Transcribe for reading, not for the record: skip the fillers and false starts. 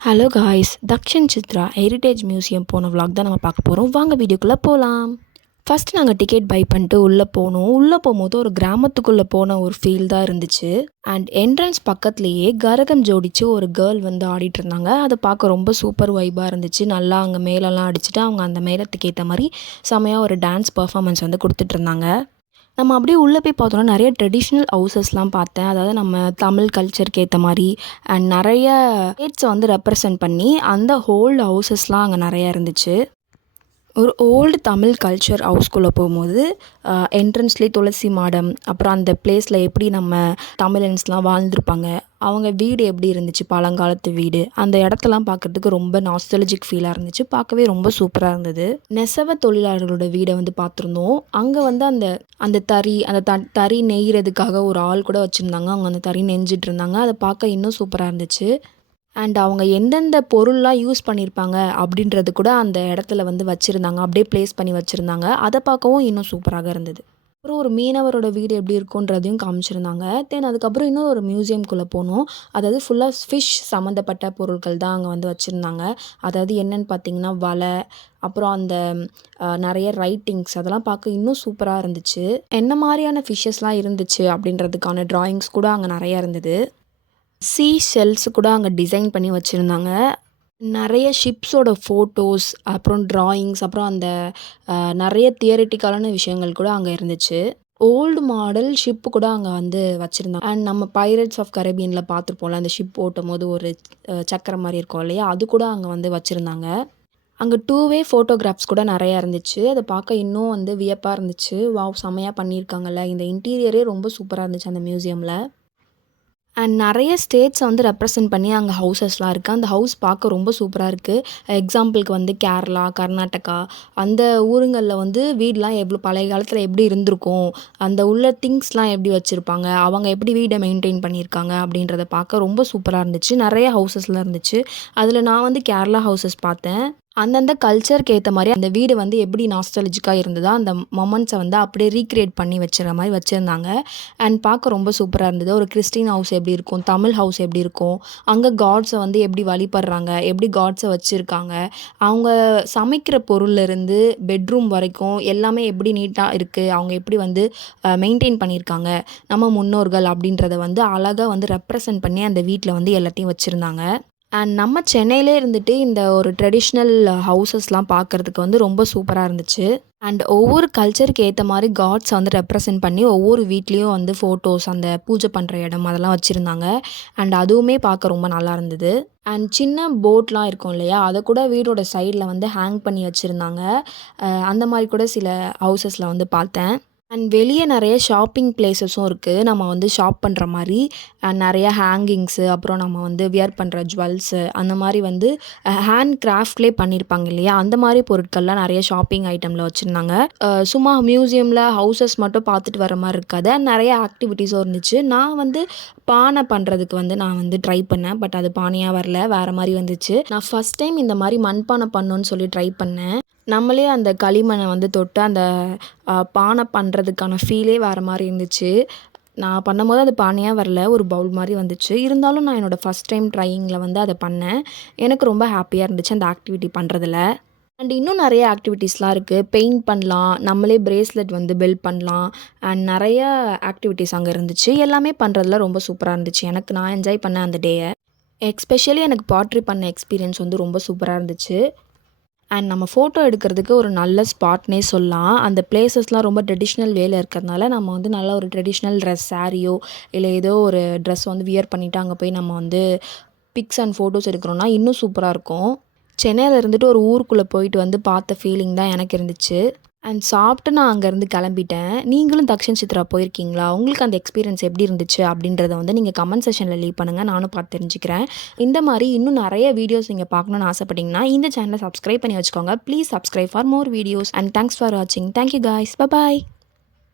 Hello guys, Dakshin Chitra heritage museum போன vlog தான் நம்ம பார்க்க போகிறோம். வாங்க வீடியோக்குள்ளே போகலாம். ஃபஸ்ட்டு நாங்கள் டிக்கெட் பை பண்ணிட்டு உள்ளே போனோம். உள்ளே போகும்போது ஒரு கிராமத்துக்குள்ளே போன ஒரு ஃபீல் தான் இருந்துச்சு. அண்ட் என்ட்ரன்ஸ் பக்கத்துலேயே கரகம் ஜோடிச்சு ஒரு கேர்ள் வந்து ஆடிட்டு இருந்தாங்க. அதை பார்க்க ரொம்ப சூப்பர் வைபாக இருந்துச்சு. நல்லா அங்கே மேலெல்லாம் அடிச்சுட்டு அவங்க அந்த மேளத்துக்கு ஏற்ற மாதிரி செமையாக ஒரு டான்ஸ் பர்ஃபார்மன்ஸ் வந்து கொடுத்துட்டு இருந்தாங்க. நம்ம அப்படியே உள்ளே போய் பார்த்தோன்னா நிறைய ட்ரெடிஷ்னல் ஹவுசஸ்லாம் பார்த்தேன். அதாவது நம்ம தமிழ் கல்ச்சருக்கு ஏற்ற மாதிரி அண்ட் நிறைய ஸ்டேட்ஸை வந்து ரெப்ரசன்ட் பண்ணி அந்த ஹோல்டு ஹவுசஸ்லாம் அங்கே நிறையா இருந்துச்சு. ஒரு ஓல்டு தமிழ் கல்ச்சர் ஹவுஸ்குள்ளே போகும்போது என்ட்ரன்ஸ்லேயே துளசி மாடம், அப்புறம் அந்த பிளேஸில் எப்படி நம்ம தமிழன்ஸ்லாம் வாழ்ந்துருப்பாங்க, அவங்க வீடு எப்படி இருந்துச்சு, பழங்காலத்து வீடு, அந்த இடத்தெல்லாம் பார்க்குறதுக்கு ரொம்ப நாஸ்டாலஜிக் ஃபீலாக இருந்துச்சு. பார்க்கவே ரொம்ப சூப்பராக இருந்தது. நெசவு தொழிலாளர்களோட வீடை வந்து பார்த்துருந்தோம். அங்கே வந்து அந்த அந்த தறி அந்த தறி நெய்கிறதுக்காக ஒரு ஆள் கூட வச்சுருந்தாங்க. அவங்க அந்த தறி நெஞ்சிட்டு இருந்தாங்க. அதை பார்க்க இன்னும் சூப்பராக இருந்துச்சு. அண்ட் அவங்க எந்தெந்த பொருள்லாம் யூஸ் பண்ணியிருப்பாங்க அப்படின்றது கூட அந்த இடத்துல வந்து வச்சுருந்தாங்க. அப்படியே ப்ளேஸ் பண்ணி வச்சுருந்தாங்க. அதை பார்க்கவும் இன்னும் சூப்பராக இருந்தது. அப்புறம் ஒரு மீனவரோட வீடு எப்படி இருக்குன்றதையும் காமிச்சிருந்தாங்க. தென் அதுக்கப்புறம் இன்னும் ஒரு மியூசியம்குள்ளே போனோம். அதாவது ஃபுல்லாக ஃபிஷ் சம்மந்தப்பட்ட பொருட்கள் தான் அங்கே வந்து வச்சுருந்தாங்க. அதாவது என்னென்னு பார்த்தீங்கன்னா வலை, அப்புறம் அந்த நிறைய ரைட்டிங்ஸ், அதெல்லாம் பார்க்க இன்னும் சூப்பராக இருந்துச்சு. என்ன மாதிரியான ஃபிஷ்ஷஸ்லாம் இருந்துச்சு அப்படின்றதுக்கான ட்ராயிங்ஸ் கூட அங்கே நிறையா இருந்தது. சீ ஷெல்ஸ் கூட அங்கே டிசைன் பண்ணி வச்சுருந்தாங்க. நிறைய ஷிப்ஸோட ஃபோட்டோஸ், அப்புறம் ட்ராயிங்ஸ், அப்புறம் அந்த நிறைய தியரிட்டிக்கலான விஷயங்கள் கூட அங்கே இருந்துச்சு. ஓல்டு மாடல் ஷிப்பு கூட அங்கே வந்து வச்சுருந்தாங்க. அண்ட் நம்ம பைரட்ஸ் ஆஃப் கரேபியனில் பார்த்துருப்போம்ல, அந்த ஷிப் ஓட்டும் போது ஒரு சக்கரம் மாதிரி இருக்கும் இல்லையா, அது கூட அங்கே வந்து வச்சுருந்தாங்க. அங்கே 2 வே ஃபோட்டோகிராஃப்ஸ் கூட நிறையா இருந்துச்சு. அதை பார்க்க இன்னும் வந்து வியப்பாக இருந்துச்சு. வாவ், செமையாக பண்ணியிருக்காங்கல்ல. இந்த இன்டீரியரே ரொம்ப சூப்பராக இருந்துச்சு அந்த மியூசியமில். அண்ட் நிறைய ஸ்டேட்ஸை வந்து ரெப்ரசன்ட் பண்ணி அங்கே ஹவுசஸ்லாம் இருக்குது. அந்த ஹவுஸ் பார்க்க ரொம்ப சூப்பராக இருக்குது. எக்ஸாம்பிளுக்கு வந்து கேரளா, கர்நாடகா, அந்த ஊருங்களில் வந்து வீடெலாம் எவ்வளோ பழைய காலத்தில் எப்படி இருந்திருக்கும், அந்த உள்ள திங்ஸ்லாம் எப்படி வச்சுருப்பாங்க, அவங்க எப்படி வீடை மெயின்டைன் பண்ணியிருக்காங்க அப்படின்றத பார்க்க ரொம்ப சூப்பராக இருந்துச்சு. நிறைய ஹவுசஸ்லாம் இருந்துச்சு. அதில் நான் வந்து கேரளா ஹவுசஸ் பார்த்தேன். அந்தந்த கல்ச்சருக்கு ஏற்ற மாதிரி அந்த வீடு வந்து எப்படி நாஸ்டாலஜிக்காக இருந்ததோ அந்த மொமெண்ட்ஸை வந்து அப்படியே ரீக்ரியேட் பண்ணி வச்சுற மாதிரி வச்சுருந்தாங்க. அண்ட் பார்க்க ரொம்ப சூப்பராக இருந்தது. ஒரு கிறிஸ்டின் ஹவுஸ் எப்படி இருக்கும், தமிழ் ஹவுஸ் எப்படி இருக்கும், அங்கே காட்ஸை வந்து எப்படி வழிபடுறாங்க, எப்படி காட்ஸை வச்சுருக்காங்க, அவங்க சமைக்கிற பொருள்லேருந்து பெட்ரூம் வரைக்கும் எல்லாமே எப்படி நீட்டாக இருக்குது, அவங்க எப்படி வந்து மெயின்டைன் பண்ணியிருக்காங்க நம்ம முன்னோர்கள் அப்படின்றத வந்து அழகாக வந்து ரெப்ரசன்ட் பண்ணி அந்த வீட்டில் வந்து எல்லாத்தையும் வச்சுருந்தாங்க. அண்ட் நம்ம சென்னையிலே இருந்துட்டு இந்த ஒரு ட்ரெடிஷ்னல் ஹவுசஸ்லாம் பார்க்குறதுக்கு வந்து ரொம்ப சூப்பராக இருந்துச்சு. அண்ட் ஒவ்வொரு கல்ச்சருக்கு ஏற்ற மாதிரி காட்ஸை வந்து ரெப்ரசன்ட் பண்ணி ஒவ்வொரு வீட்லேயும் வந்து ஃபோட்டோஸ், அந்த பூஜை பண்ணுற இடம் அதெல்லாம் வச்சுருந்தாங்க. அண்ட் அதுவுமே பார்க்க ரொம்ப நல்லா இருந்தது. அண்ட் சின்ன போட்லாம் இருக்கும் இல்லையா, அதை கூட வீடோட சைடில் வந்து ஹேங் பண்ணி வச்சுருந்தாங்க. அந்த மாதிரி கூட சில ஹவுசஸில் வந்து பார்த்தேன். அண்ட் வெளியே நிறைய ஷாப்பிங் பிளேஸஸும் இருக்குது. நம்ம வந்து ஷாப் பண்ணுற மாதிரி நிறைய ஹேங்கிங்ஸு, அப்புறம் நம்ம வந்து வியர் பண்ணுற ஜுவல்ஸு, அந்த மாதிரி வந்து ஹேண்ட் கிராஃப்ட்லேயே பண்ணியிருப்பாங்க இல்லையா, அந்த மாதிரி பொருட்கள்லாம் நிறைய ஷாப்பிங் ஐட்டமில் வச்சுருந்தாங்க. சும்மா மியூசியமில் ஹவுசஸ் மட்டும் பார்த்துட்டு வர மாதிரி இருக்காது, நிறைய ஆக்டிவிட்டீஸும் இருந்துச்சு. நான் வந்து பானை பண்ணுறதுக்கு வந்து நான் வந்து ட்ரை பண்ணேன். பட் அது பானையாக வரல, வேறு மாதிரி வந்துச்சு. நான் ஃபஸ்ட் டைம் இந்த மாதிரி மண்பானை பண்ணணுன்னு சொல்லி ட்ரை பண்ணேன். நம்மளே அந்த களிமண்ணை வந்து தொட்டு அந்த பானை பண்ணுறதுக்கான ஃபீலே வேறு மாதிரி இருந்துச்சு. நான் பண்ணும்போது அது பானையாக வரல, ஒரு பவுல் மாதிரி வந்துச்சு. இருந்தாலும் நான் என்னோடய ஃபஸ்ட் டைம் ட்ரையிங்கில் வந்து அதை பண்ணேன். எனக்கு ரொம்ப ஹாப்பியாக இருந்துச்சு அந்த ஆக்டிவிட்டி பண்ணுறதுல. அண்ட் இன்னும் நிறைய ஆக்டிவிட்டீஸ்லாம் இருக்குது. பெயிண்ட் பண்ணலாம், நம்மளே பிரேஸ்லெட் வந்து பில்ட் பண்ணலாம், அண்ட் நிறைய ஆக்டிவிட்டீஸ் அங்கே இருந்துச்சு. எல்லாமே பண்ணுறதுல ரொம்ப சூப்பராக இருந்துச்சு. நான் என்ஜாய் பண்ணேன் அந்த டேயை. எஸ்பெஷலி எனக்கு பாட்ரி பண்ண எக்ஸ்பீரியன்ஸ் வந்து ரொம்ப சூப்பராக இருந்துச்சு. அண்ட் நம்ம ஃபோட்டோ எடுக்கிறதுக்கு ஒரு நல்ல ஸ்பாட்னே சொல்லலாம். அந்த பிளேசஸ்லாம் ரொம்ப ட்ரெடிஷ்னல் வேல இருக்கிறதுனால நம்ம வந்து நல்ல ஒரு ட்ரெடிஷ்னல் ட்ரெஸ், சாரியோ இல்லை ஏதோ ஒரு ட்ரெஸ் வந்து வியர் பண்ணிவிட்டு அங்கே போய் நம்ம வந்து பிக்ஸ் அண்ட் ஃபோட்டோஸ் எடுக்கிறோன்னா இன்னும் சூப்பராக இருக்கும். சென்னையில் இருந்துட்டு ஒரு ஊருக்குள்ளே போயிட்டு வந்து பார்த்த ஃபீலிங் தான் எனக்கு இருந்துச்சு. அண்ட் சாப்பிட்டு நான் அங்கேருந்து கிளம்பிட்டேன். நீங்களும் தக்ஷன் சித்ரா போயிருக்கீங்களா? உங்களுக்கு அந்த எக்ஸ்பீரியன்ஸ் எப்படி இருந்துச்சு அப்படின்றத வந்து நீங்கள் கமெண்ட் செக்ஷனில் லீவ் பண்ணுங்கள். நானும் பார்த்து தெரிஞ்சுக்கிறேன். இந்த மாதிரி இன்னும் நிறைய வீடியோஸ் நீங்கள் பார்க்கணுன்னு ஆசைப்பட்டீங்கன்னா இந்த சேனலை சப்ஸ்கிரைப் பண்ணி வச்சுக்கோங்க. Please subscribe for more videos. And thanks for வாட்சிங். Thank you guys. பை.